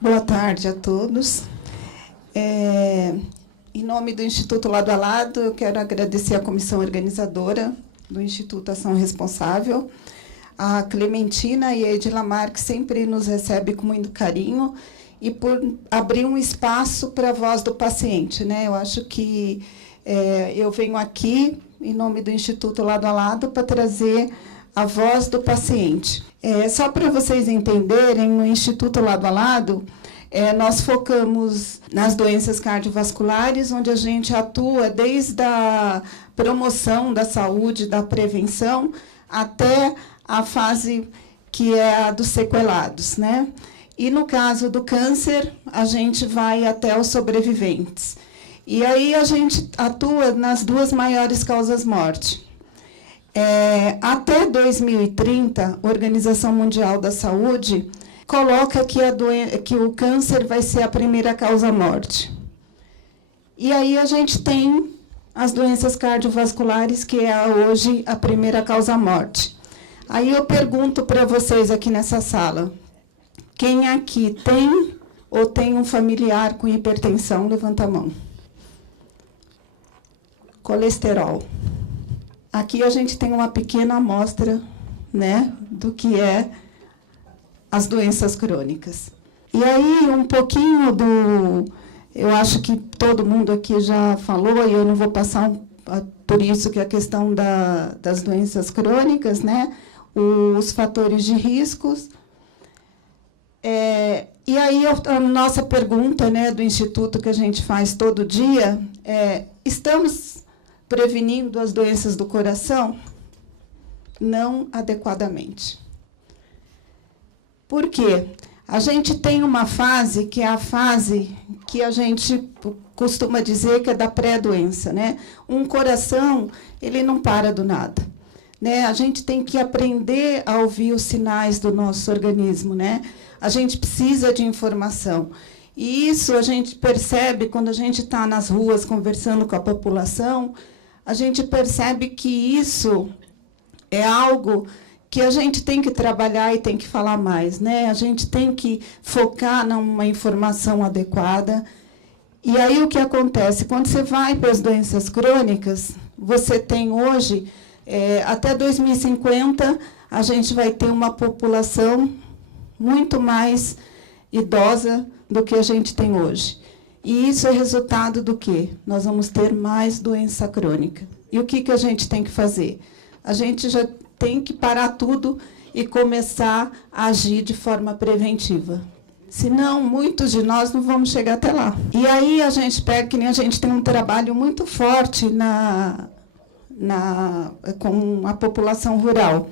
Boa tarde a todos. Em nome do Instituto Lado a Lado, eu quero agradecer à comissão organizadora do Instituto Ação Responsável, a Clementina e a Edilamar, que sempre nos recebe com muito carinho, e por abrir um espaço para a voz do paciente, né? Eu acho que eu venho aqui, em nome do Instituto Lado a Lado, para trazer a voz do paciente. Só para vocês entenderem, no Instituto Lado a Lado, nós focamos nas doenças cardiovasculares, onde a gente atua desde a promoção da saúde, da prevenção, até a fase que é a dos sequelados, né? E, no caso do câncer, a gente vai até os sobreviventes. E aí a gente atua nas duas maiores causas-morte. Até 2030, a Organização Mundial da Saúde coloca que o câncer vai ser a primeira causa-morte. E aí a gente tem as doenças cardiovasculares, que é hoje a primeira causa-morte. Aí eu pergunto para vocês aqui nessa sala, quem aqui tem ou tem um familiar com hipertensão? Levanta a mão. Colesterol. Aqui a gente tem uma pequena amostra, né, do que é as doenças crônicas. E aí, um pouquinho eu acho que todo mundo aqui já falou, e eu não vou passar por isso, que é a questão das doenças crônicas, né, os fatores de riscos. E aí, a nossa pergunta, né, do Instituto, que a gente faz todo dia, estamos prevenindo as doenças do coração? Não adequadamente. Por quê? A gente tem uma fase, que é a fase que a gente costuma dizer que é da pré-doença, né? Um coração, ele não para do nada, né? A gente tem que aprender a ouvir os sinais do nosso organismo, né? A gente precisa de informação. E isso a gente percebe quando a gente está nas ruas conversando com a população, a gente percebe que isso é algo que a gente tem que trabalhar e tem que falar mais, né? A gente tem que focar numa informação adequada. E aí o que acontece? Quando você vai para as doenças crônicas, você tem hoje, até 2050, a gente vai ter uma população muito mais idosa do que a gente tem hoje. E isso é resultado do quê? Nós vamos ter mais doença crônica. E o que a gente tem que fazer? A gente já tem que parar tudo e começar a agir de forma preventiva. Senão, muitos de nós não vamos chegar até lá. E aí a gente pega, que nem a gente tem um trabalho muito forte com a população rural.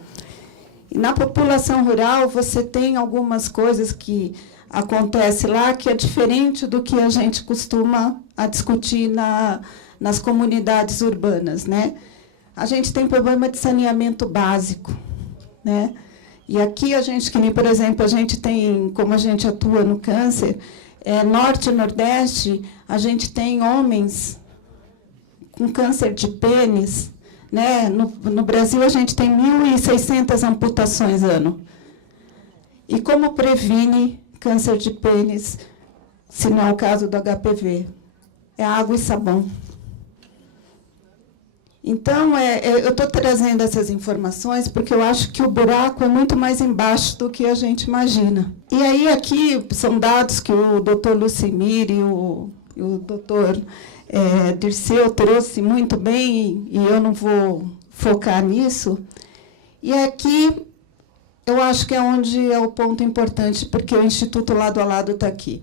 E na população rural, você tem algumas coisas que acontecem lá que é diferente do que a gente costuma a discutir nas comunidades urbanas, né? A gente tem problema de saneamento básico, né? E aqui a gente, que nem, por exemplo, a gente tem, como a gente atua no câncer, norte e nordeste, a gente tem homens com câncer de pênis, né? No Brasil, a gente tem 1.600 amputações ano. E como previne câncer de pênis, se não é o caso do HPV? É água e sabão. Então, eu estou trazendo essas informações porque eu acho que o buraco é muito mais embaixo do que a gente imagina. E aí, aqui, são dados que o doutor Lucimir e o doutor Dirceu trouxe muito bem, e eu não vou focar nisso. E aqui, eu acho que é onde é o ponto importante, porque o Instituto Lado a Lado está aqui.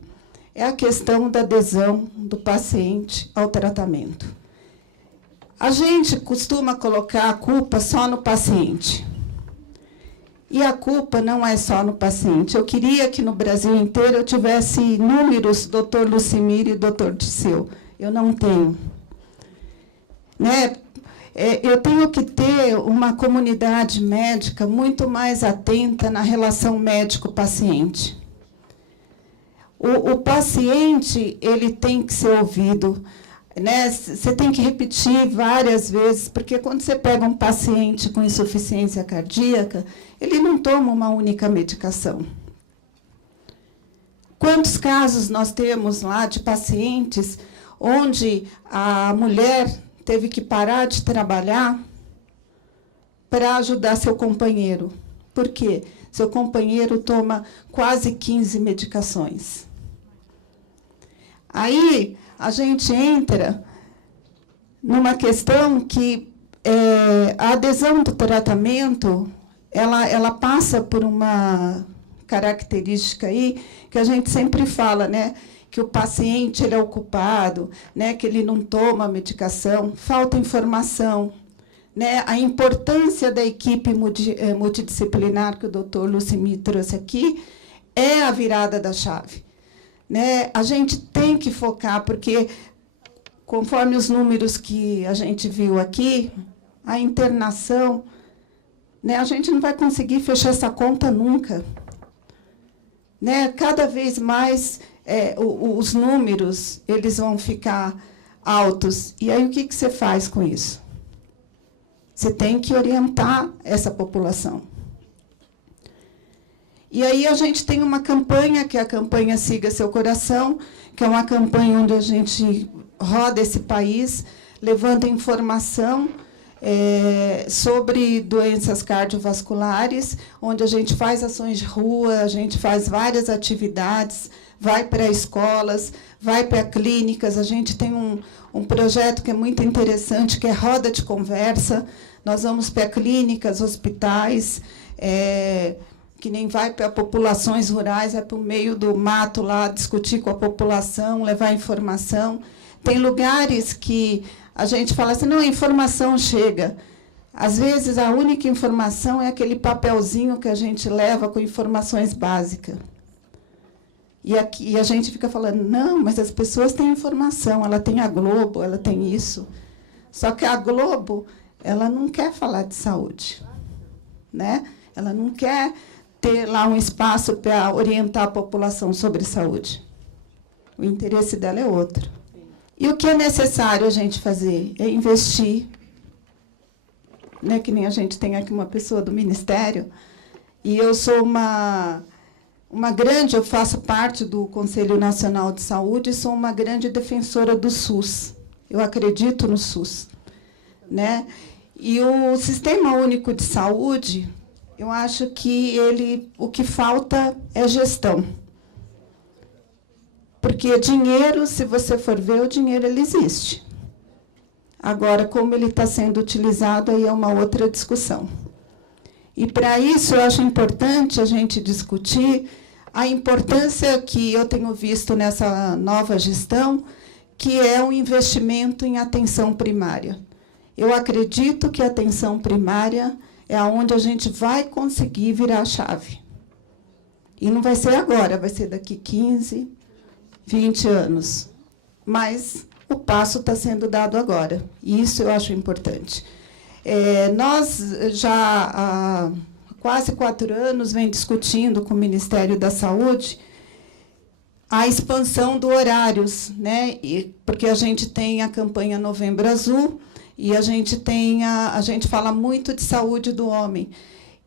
É a questão da adesão do paciente ao tratamento. A gente costuma colocar a culpa só no paciente. E a culpa não é só no paciente. Eu queria que no Brasil inteiro eu tivesse números, doutor Lucimir e doutor Dirceu. Eu não tenho. Né? Eu tenho que ter uma comunidade médica muito mais atenta na relação médico-paciente. O paciente, ele tem que ser ouvido. Né? Você tem que repetir várias vezes, porque quando você pega um paciente com insuficiência cardíaca, ele não toma uma única medicação. Quantos casos nós temos lá de pacientes onde a mulher teve que parar de trabalhar para ajudar seu companheiro? Por quê? Seu companheiro toma quase 15 medicações. Aí a gente entra numa questão que a adesão do tratamento ela passa por uma característica aí que a gente sempre fala, né? Que o paciente ele é o culpado, né? Que ele não toma medicação, falta informação, né? A importância da equipe multidisciplinar que o doutor Lucimi trouxe aqui é a virada da chave, né? A gente tem que focar, porque, conforme os números que a gente viu aqui, a internação, né? A gente não vai conseguir fechar essa conta nunca, né? Cada vez mais os números eles vão ficar altos. E aí o que você faz com isso? Você tem que orientar essa população. E aí a gente tem uma campanha, que é a campanha Siga Seu Coração, que é uma campanha onde a gente roda esse país, levando informação sobre doenças cardiovasculares, onde a gente faz ações de rua, a gente faz várias atividades, vai para escolas, vai para clínicas. A gente tem um projeto que é muito interessante, que é Roda de Conversa. Nós vamos para clínicas, hospitais, que nem vai para populações rurais, para o meio do mato lá, discutir com a população, levar informação. Tem lugares que a gente fala assim, não, a informação chega. Às vezes, a única informação é aquele papelzinho que a gente leva com informações básicas. E a gente fica falando, não, mas as pessoas têm informação, ela tem a Globo, ela tem isso. Só que a Globo, ela não quer falar de saúde, né? Ela não quer ter lá um espaço para orientar a população sobre saúde. O interesse dela é outro. E o que é necessário a gente fazer? É investir, né? Que nem a gente tem aqui uma pessoa do Ministério, e eu sou uma grande, eu faço parte do Conselho Nacional de Saúde e sou uma grande defensora do SUS. Eu acredito no SUS, né? E o Sistema Único de Saúde, eu acho que o que falta é gestão. Porque dinheiro, se você for ver, o dinheiro ele existe. Agora, como ele está sendo utilizado, aí é uma outra discussão. E, para isso, eu acho importante a gente discutir a importância que eu tenho visto nessa nova gestão, que é o investimento em atenção primária. Eu acredito que a atenção primária é onde a gente vai conseguir virar a chave. E não vai ser agora, vai ser daqui 15, 20 anos. Mas o passo está sendo dado agora. E isso eu acho importante. Nós já há quase 4 anos vem discutindo com o Ministério da Saúde a expansão do horários, né? Porque a gente tem a campanha Novembro Azul e a gente fala muito de saúde do homem.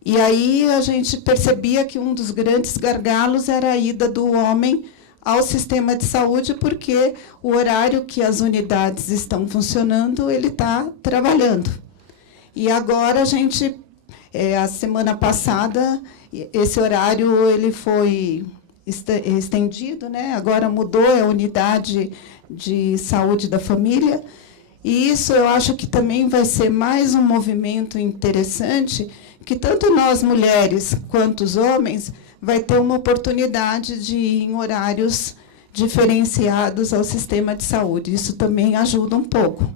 E aí a gente percebia que um dos grandes gargalos era a ida do homem ao sistema de saúde, porque o horário que as unidades estão funcionando, ele está trabalhando. E agora a semana passada, esse horário ele foi estendido, né? Agora mudou, é a unidade de saúde da família. E isso eu acho que também vai ser mais um movimento interessante, que tanto nós mulheres quanto os homens vai ter uma oportunidade de ir em horários diferenciados ao sistema de saúde. Isso também ajuda um pouco.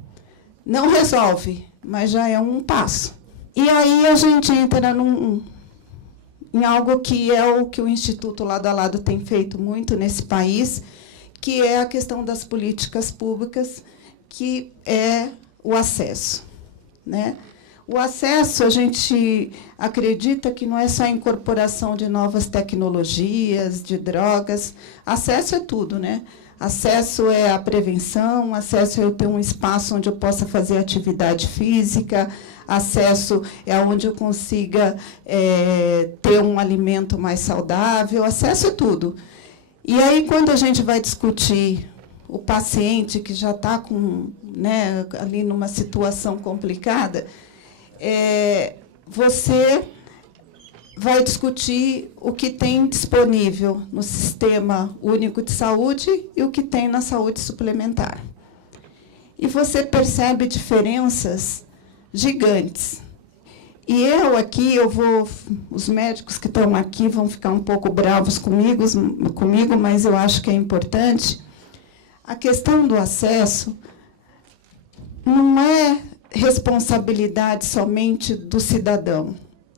Não resolve, mas já é um passo. E aí a gente entra em algo que é o que o Instituto Lado a Lado tem feito muito nesse país, que é a questão das políticas públicas, que é o acesso, né? O acesso, a gente acredita que não é só a incorporação de novas tecnologias, de drogas. Acesso é tudo, né? Acesso é a prevenção, acesso é eu ter um espaço onde eu possa fazer atividade física, acesso é onde eu consiga ter um alimento mais saudável, acesso é tudo. E aí, quando a gente vai discutir o paciente que já está com, né, ali numa situação complicada, você vai discutir o que tem disponível no Sistema Único de Saúde e o que tem na saúde suplementar. E você percebe diferenças gigantes. E eu aqui, os médicos que estão aqui vão ficar um pouco bravos comigo, mas eu acho que é importante. A questão do acesso não é responsabilidade somente do cidadão,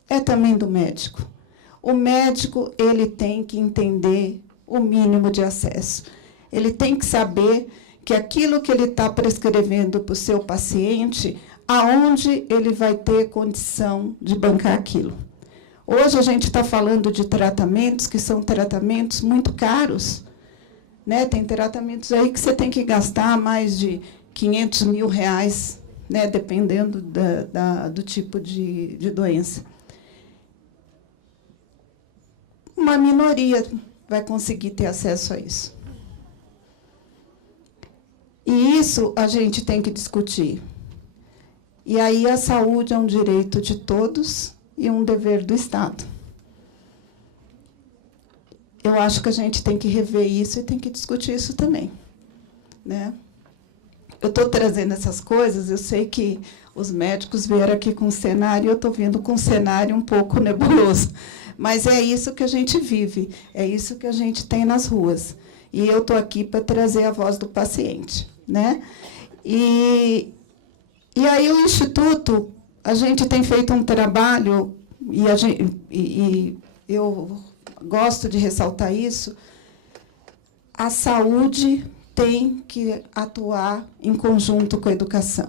é também do médico. O médico, ele tem que entender o mínimo de acesso. Ele tem que saber que aquilo que ele está prescrevendo para o seu paciente, aonde ele vai ter condição de bancar aquilo. Hoje a gente está falando de tratamentos que são tratamentos muito caros, né? Tem tratamentos aí que você tem que gastar mais de 500 mil reais, né? Dependendo do tipo de doença. Uma minoria vai conseguir ter acesso a isso. E isso a gente tem que discutir. E aí a saúde é um direito de todos e um dever do Estado. Eu acho que a gente tem que rever isso e tem que discutir isso também, né? Eu estou trazendo essas coisas, eu sei que os médicos vieram aqui com um cenário, eu estou vindo com um cenário um pouco nebuloso, mas é isso que a gente vive, é isso que a gente tem nas ruas. E eu estou aqui para trazer a voz do paciente, né? E aí o Instituto, a gente tem feito um trabalho, e eu gosto de ressaltar isso, a saúde tem que atuar em conjunto com a educação.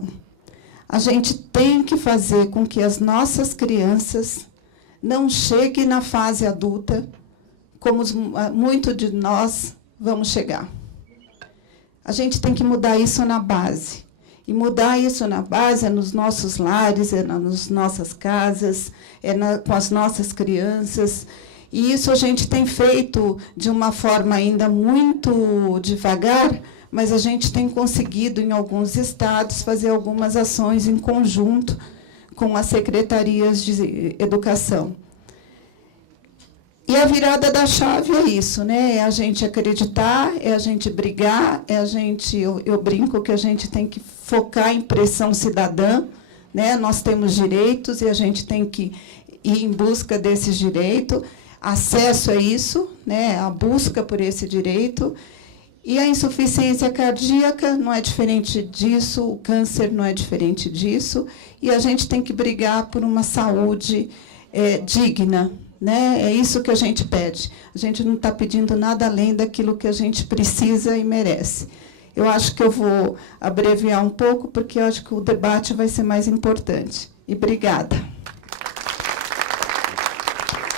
A gente tem que fazer com que as nossas crianças não cheguem na fase adulta como muitos de nós vamos chegar. A gente tem que mudar isso na base. E mudar isso na base é nos nossos lares, é nas nossas casas, com as nossas crianças. E isso a gente tem feito de uma forma ainda muito devagar, mas a gente tem conseguido, em alguns estados, fazer algumas ações em conjunto com as secretarias de educação. E a virada da chave é isso, né? É a gente acreditar, é a gente brigar, é a gente, eu brinco que a gente tem que focar em pressão cidadã, né? Nós temos direitos e a gente tem que ir em busca desses direitos. Acesso a isso, né? A busca por esse direito. E a insuficiência cardíaca não é diferente disso, o câncer não é diferente disso, e a gente tem que brigar por uma saúde digna, né? É isso que a gente pede. A gente não está pedindo nada além daquilo que a gente precisa e merece. Eu acho que eu vou abreviar um pouco, porque eu acho que o debate vai ser mais importante. E obrigada.